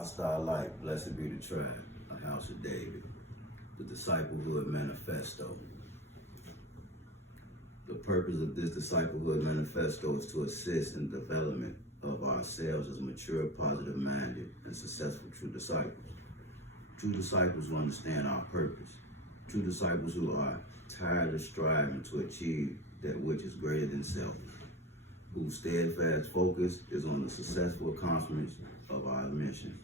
Hostile Light, Blessed Be the Tribe, a House of David, the Disciplehood Manifesto. The purpose of this Disciplehood Manifesto is to assist in the development of ourselves as mature, positive-minded, and successful true disciples. True disciples who understand our purpose. True disciples who are tired of striving to achieve that which is greater than self, whose steadfast focus is on the successful accomplishment of our mission.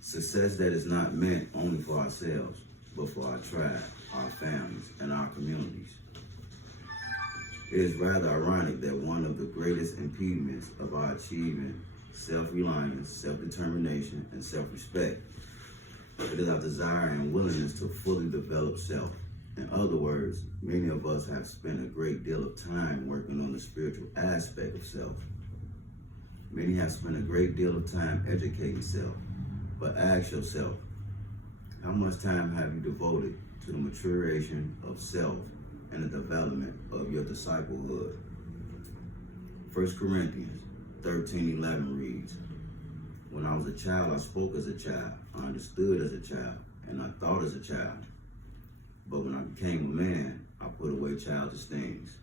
Success that is not meant only for ourselves, but for our tribe, our families, and our communities. It is rather ironic that one of the greatest impediments of our achieving self-reliance, self-determination, and self-respect, it is our desire and willingness to fully develop self. In other words, many of us have spent a great deal of time working on the spiritual aspect of self. Many have spent a great deal of time educating self. But ask yourself, how much time have you devoted to the maturation of self and the development of your disciplehood? 1 Corinthians 13:11 reads, "When I was a child, I spoke as a child, I understood as a child, and I thought as a child. But when I became a man, I put away childish things."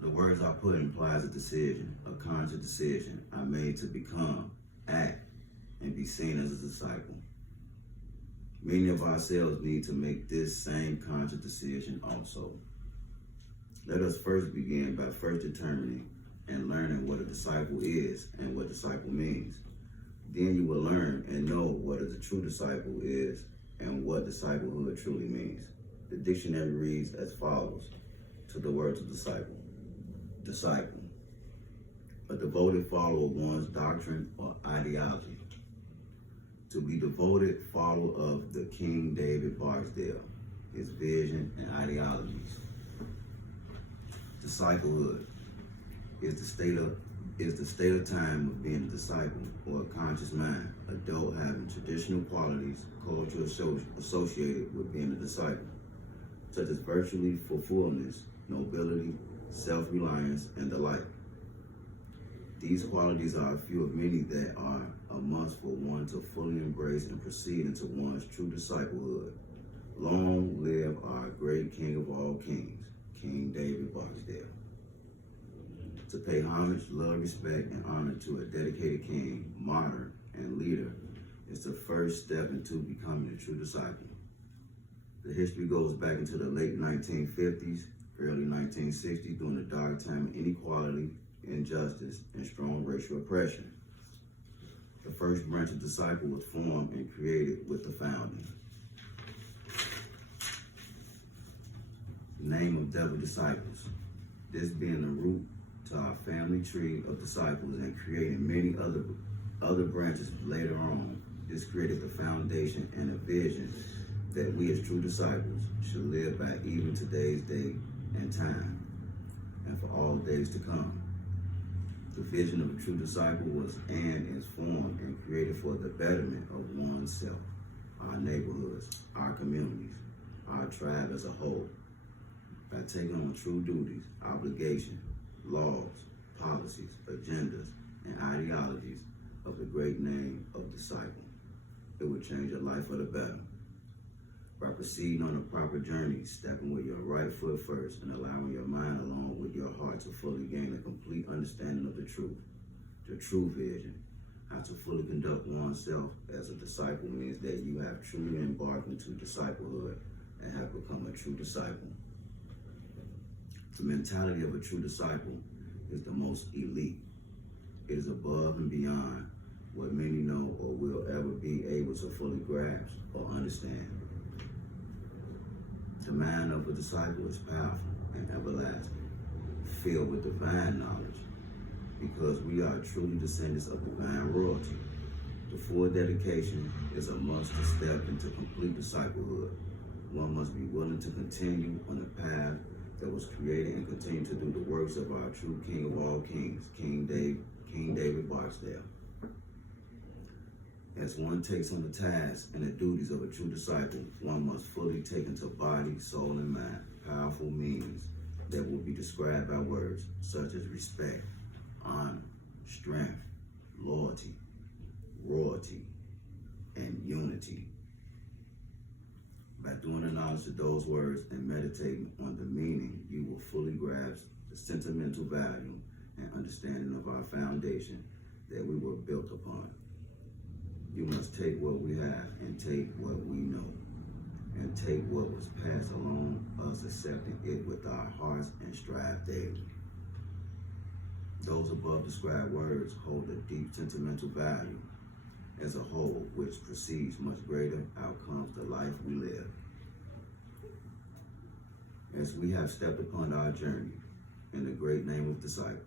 The words I put implies a decision, a conscious decision I made to become, act, and be seen as a disciple. Many of ourselves need to make this same conscious decision also. Let us first begin by first determining and learning what a disciple is and what disciple means. Then you will learn and know what a true disciple is and what disciplehood truly means. The dictionary reads as follows to the words of disciple. Disciple, a devoted follower of one's doctrine or ideology. To be devoted follower of the King David Barksdale, his vision and ideologies. Disciplehood is the state of time of being a disciple or a conscious mind, adult having traditional qualities, culture associated with being a disciple, such as virtually fulfillment, nobility, self-reliance, and the like. These qualities are a few of many that are a must for one to fully embrace and proceed into one's true disciplehood. Long live our great King of all kings, King David Barksdale. To pay homage, love, respect, and honor to a dedicated king, martyr, and leader is the first step into becoming a true disciple. The history goes back into the late 1950s, early 1960s, during the dark time of inequality, injustice, and strong racial oppression. The first branch of disciple was formed and created with the founding. Name of Devil Disciples. This being the root to our family tree of disciples and creating many other branches later on. This created the foundation and a vision that we as true disciples should live by even today's day and time, and for all days to come. The vision of a true disciple was and is formed and created for the betterment of oneself, our neighborhoods, our communities, our tribe as a whole, by taking on true duties, obligations, laws, policies, agendas, and ideologies of the great name of disciple. It would change your life for the better. By proceeding on a proper journey, stepping with your right foot first and allowing your mind along with your heart to fully gain a complete understanding of the true vision. How to fully conduct oneself as a disciple means that you have truly embarked into disciplehood and have become a true disciple. The mentality of a true disciple is the most elite. It is above and beyond what many know or will ever be able to fully grasp or understand. The mind of a disciple is powerful and everlasting, filled with divine knowledge, because we are truly descendants of divine royalty. The full dedication is a must to step into complete disciplehood. One must be willing to continue on the path that was created and continue to do the works of our true King of all kings, King David Barksdale. As one takes on the tasks and the duties of a true disciple, one must fully take into body, soul, and mind powerful meanings that will be described by words such as respect, honor, strength, loyalty, knowledge of those words and meditating on the meaning, you will fully grasp the sentimental value and understanding of our foundation that we were built upon. You must take what we have and take what we know, and take what was passed along us, accepting it with our hearts and strive daily. Those above described words hold a deep sentimental value as a whole, which precedes much greater outcomes to life we live. As we have stepped upon our journey in the great name of disciple,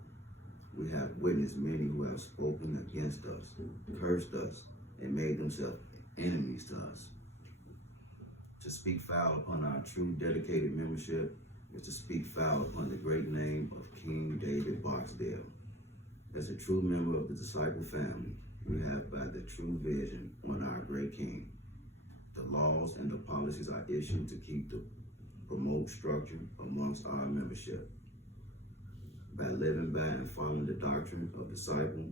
we have witnessed many who have spoken against us, cursed us, and made themselves enemies to us. To speak foul upon our true dedicated membership is to speak foul upon the great name of King David Barksdale. As a true member of the disciple family, we have by the true vision on our great King. The laws and the policies are issued to keep the promote structure amongst our membership. By living by and following the doctrine of disciple,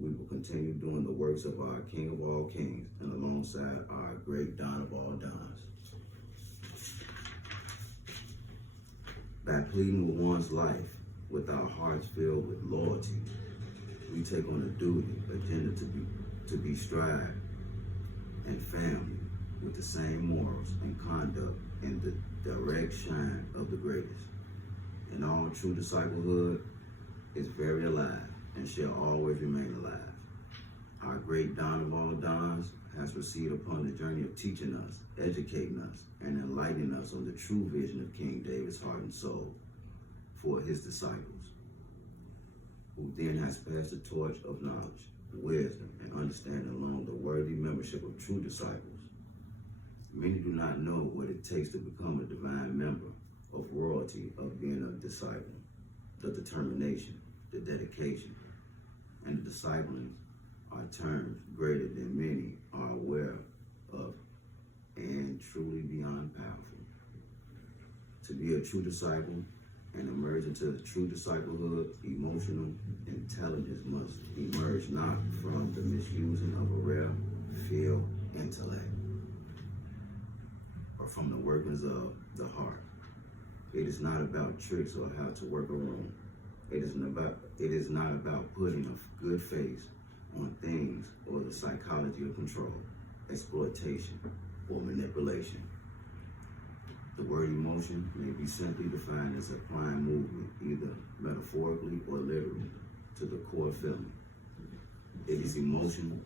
we will continue doing the works of our King of all kings and alongside our great Don of all dons. By pleading with one's life with our hearts filled with loyalty, we take on a duty, agenda to be stride and family with the same morals and conduct in the direct shine of the greatest. And all true disciplehood is very alive and shall always remain alive. Our great Don of all dons has proceeded upon the journey of teaching us, educating us, and enlightening us on the true vision of King David's heart and soul for his disciples, who then has passed the torch of knowledge, wisdom, and understanding along the worthy membership of true disciples. Many do not know what it takes to become a divine member of royalty, of being a disciple. The determination, the dedication, and the discipling are terms greater than many are aware of and truly beyond powerful. To be a true disciple and emerge into true disciplehood, emotional intelligence must emerge not from the misusing of a rare field intellect, or from the workings of the heart. It is not about tricks or how to work a room. It is not about putting a good face on things or the psychology of control, exploitation, or manipulation. The word emotion may be simply defined as applying movement, either metaphorically or literally, to the core feeling. It is emotional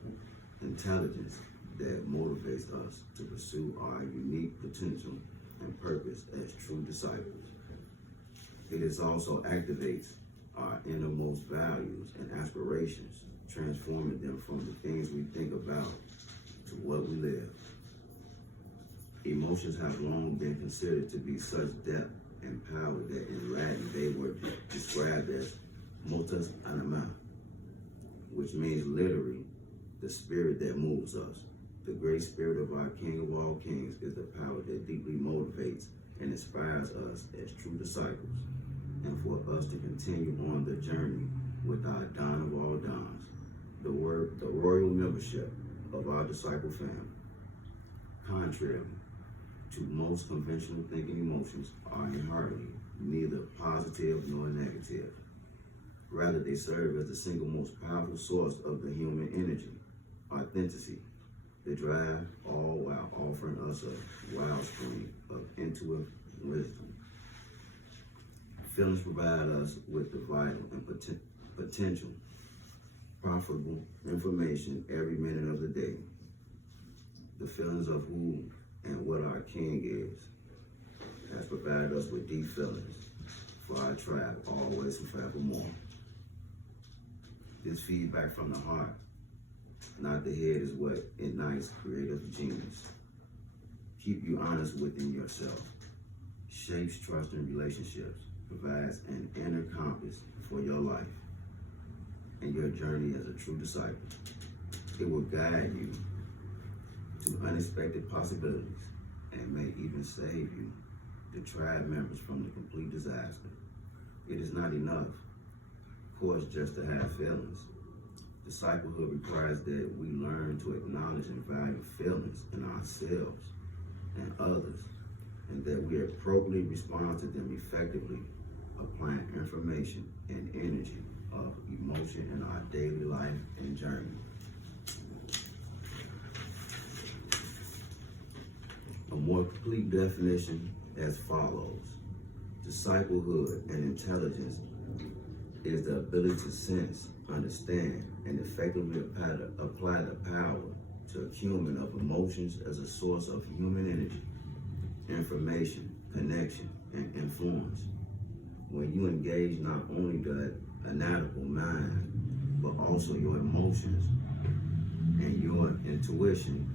intelligence that motivates us to pursue our unique potential and purpose as true disciples. It is also activates our innermost values and aspirations, transforming them from the things we think about to what we live. Emotions have long been considered to be such depth and power that in Latin they were described as motus anima, which means literally the spirit that moves us. The great spirit of our King of all kings is the power that deeply motivates and inspires us as true disciples, and for us to continue on the journey with our Don of all dons, the royal membership of our disciple family. Contrary to most conventional thinking, emotions are inherently neither positive nor negative. Rather, they serve as the single most powerful source of the human energy, authenticity, the drive, all while offering us a wellspring of intuitive wisdom. Feelings provide us with the vital and potential profitable information every minute of the day. The feelings of who and what our King is has provided us with deep feelings for our tribe, always and forevermore. This feedback from the heart, not the head, is what ignites creative genius. Keep you honest within yourself, shapes trust in relationships, provides an inner compass for your life and your journey as a true disciple. It will guide you to unexpected possibilities and may even save you, the tribe members, from the complete disaster. It is not enough, of course, just to have feelings. Disciplehood requires that we learn to acknowledge and value feelings in ourselves and others, and that we appropriately respond to them effectively, applying information and energy of emotion in our daily life and journey. A more complete definition as follows. Disciplehood and intelligence is the ability to sense, understand, and effectively apply the power to acumen of emotions as a source of human energy, information, connection, and influence. When you engage not only the analytical mind, but also your emotions and your intuition,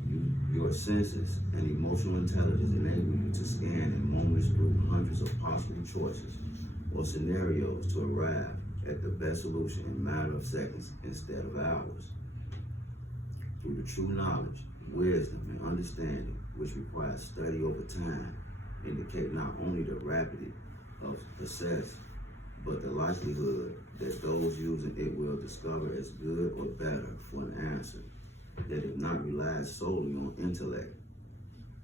your senses and emotional intelligence enable you to scan in moments through hundreds of possible choices or scenarios to arrive at the best solution in a matter of seconds instead of hours. Through the true knowledge, wisdom, and understanding, which requires study over time, indicate not only the rapidity of success, but the likelihood that those using it will discover as good or better for an answer that if not relies solely on intellect.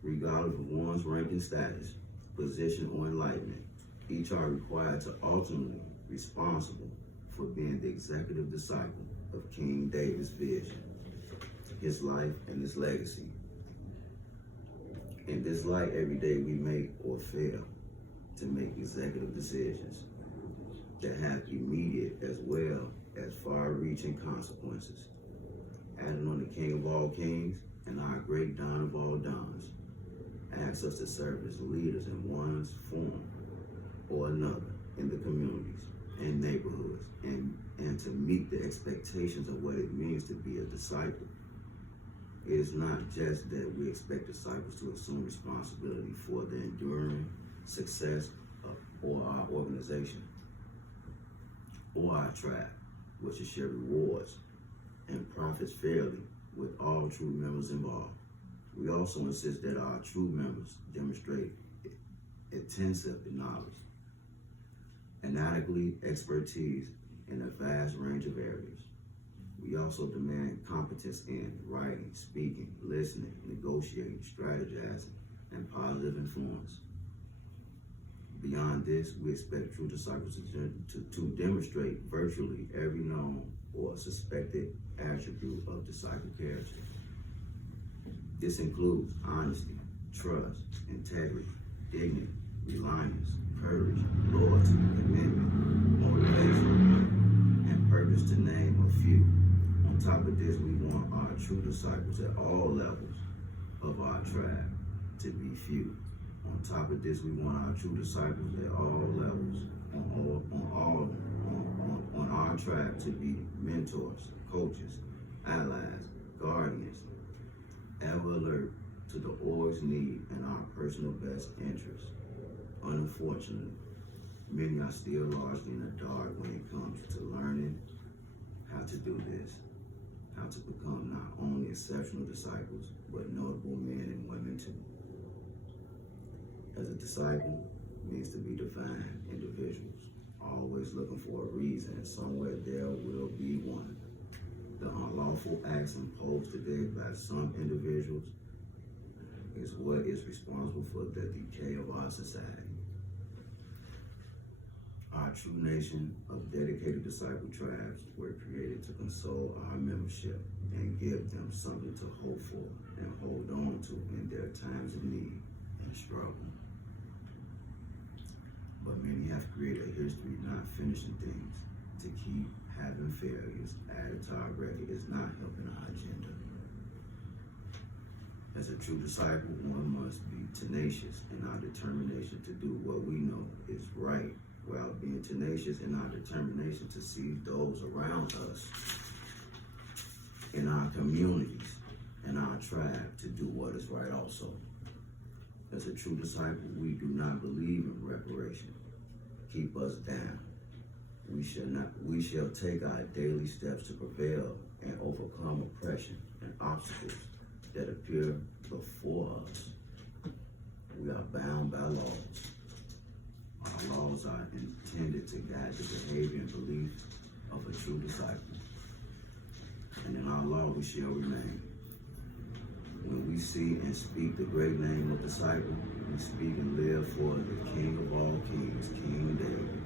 Regardless of one's ranking status, position, or enlightenment, each are required to ultimately responsible for being the executive disciple of King David's vision, his life, and his legacy. In this light, every day we make or fail to make executive decisions that have immediate as well as far-reaching consequences. Adding on the King of all kings and our great Don of all dons, asks us to serve as leaders in one form or another in the communities and neighborhoods, and to meet the expectations of what it means to be a disciple. It is not just that we expect disciples to assume responsibility for the enduring success or our organization or our tribe, which is share rewards and profits fairly with all true members involved. We also insist that our true members demonstrate intensive knowledge and adequate expertise in a vast range of areas. We also demand competence in writing, speaking, listening, negotiating, strategizing, and positive influence. Beyond this, we expect true disciples to demonstrate virtually every known or suspected attribute of disciple character. This includes honesty, trust, integrity, dignity, reliance, courage, loyalty, commitment, motivation, and purpose, to name a few. On top of this, we want our true disciples at all levels of our tribe to be few. On top of this, we want our true disciples at all levels on our tribe to be mentors, coaches, allies, guardians, ever alert to the org's need and our personal best interests. Unfortunately, many are still largely in the dark when it comes to learning how to do this, how to become not only exceptional disciples, but notable men and women too. As a disciple means to be divine individuals, always looking for a reason, and somewhere there will be one. The unlawful acts imposed today by some individuals is what is responsible for the decay of our society. Our true nation of dedicated disciple tribes were created to console our membership and give them something to hope for and hold on to in their times of need and struggle. But many have created a history not finishing things. To keep having failures added to our record is not helping our agenda. As a true disciple, one must be tenacious in our determination to do what we know is right, while being tenacious in our determination to see those around us, in our communities, and our tribe to do what is right also. As a true disciple, we do not believe in reparation. Keep us down. We shall take our daily steps to prevail and overcome oppression and obstacles that appear before us. We are bound by laws. Our laws are intended to guide the behavior and beliefs of a true disciple. And in our law we shall remain. When we see and speak the great name of disciple, we speak and live for the King of all kings, King David.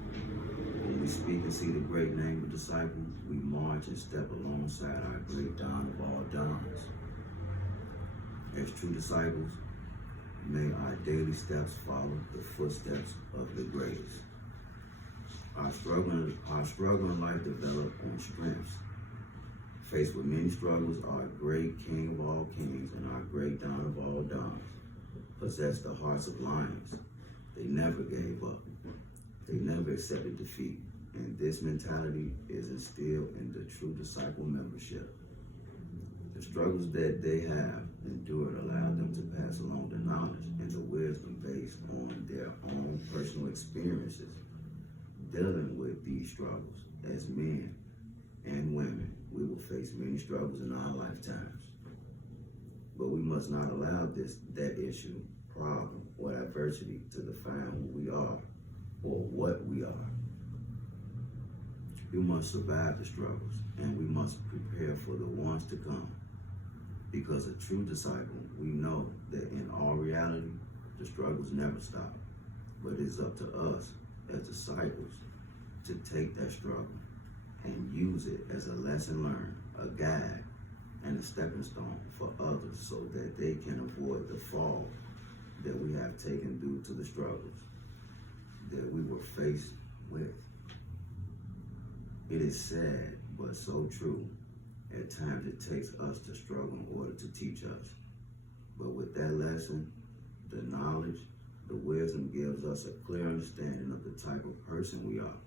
When we speak and see the great name of disciple, we march and step alongside our great Don of all dons. As true disciples, may our daily steps follow the footsteps of the greatest. Our struggle in life develop on strengths. Faced with many struggles, our great King of all kings and our great Don of all dons possess the hearts of lions. They never gave up. They never accepted defeat. And this mentality is instilled in the true disciple membership. The struggles that they have endured allow them to pass along the knowledge and the wisdom based on their own personal experiences dealing with these struggles. As men and women, we will face many struggles in our lifetimes. But we must not allow that issue, problem, or adversity to define who we are or what we are. We must survive the struggles, and we must prepare for the ones to come. Because a true disciple, we know that in all reality, the struggles never stop. But it is up to us as disciples to take that struggle and use it as a lesson learned, a guide, and a stepping stone for others so that they can avoid the fall that we have taken due to the struggles that we were faced with. It is sad, but so true. At times it takes us to struggle in order to teach us. But with that lesson, the knowledge, the wisdom gives us a clear understanding of the type of person we are.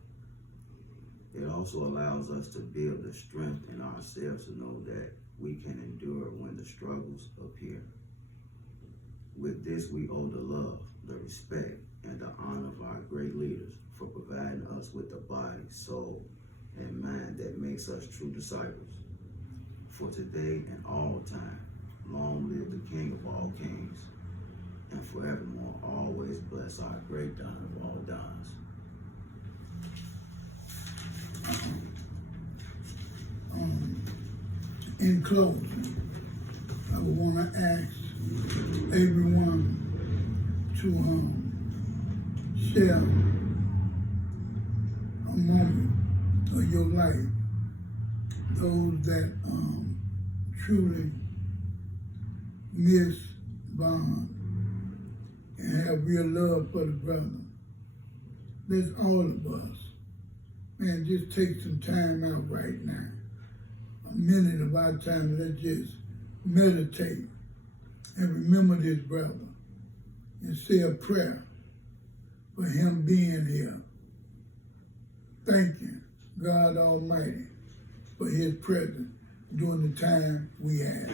It also allows us to build the strength in ourselves to know that we can endure when the struggles appear. With this, we owe the love, the respect, and the honor of our great leaders for providing us with the body, soul, and mind that makes us true disciples. For today and all time, long live the King of all kings, and forevermore always bless our great Don of all dons. In closing, I would want to ask everyone to share a moment of your life. Those that truly miss bond and have real love for the brother. There's all of us. Man, just take some time out right now. A minute of our time, let's just meditate and remember this brother and say a prayer for him being here. Thanking God Almighty for his presence during the time we had.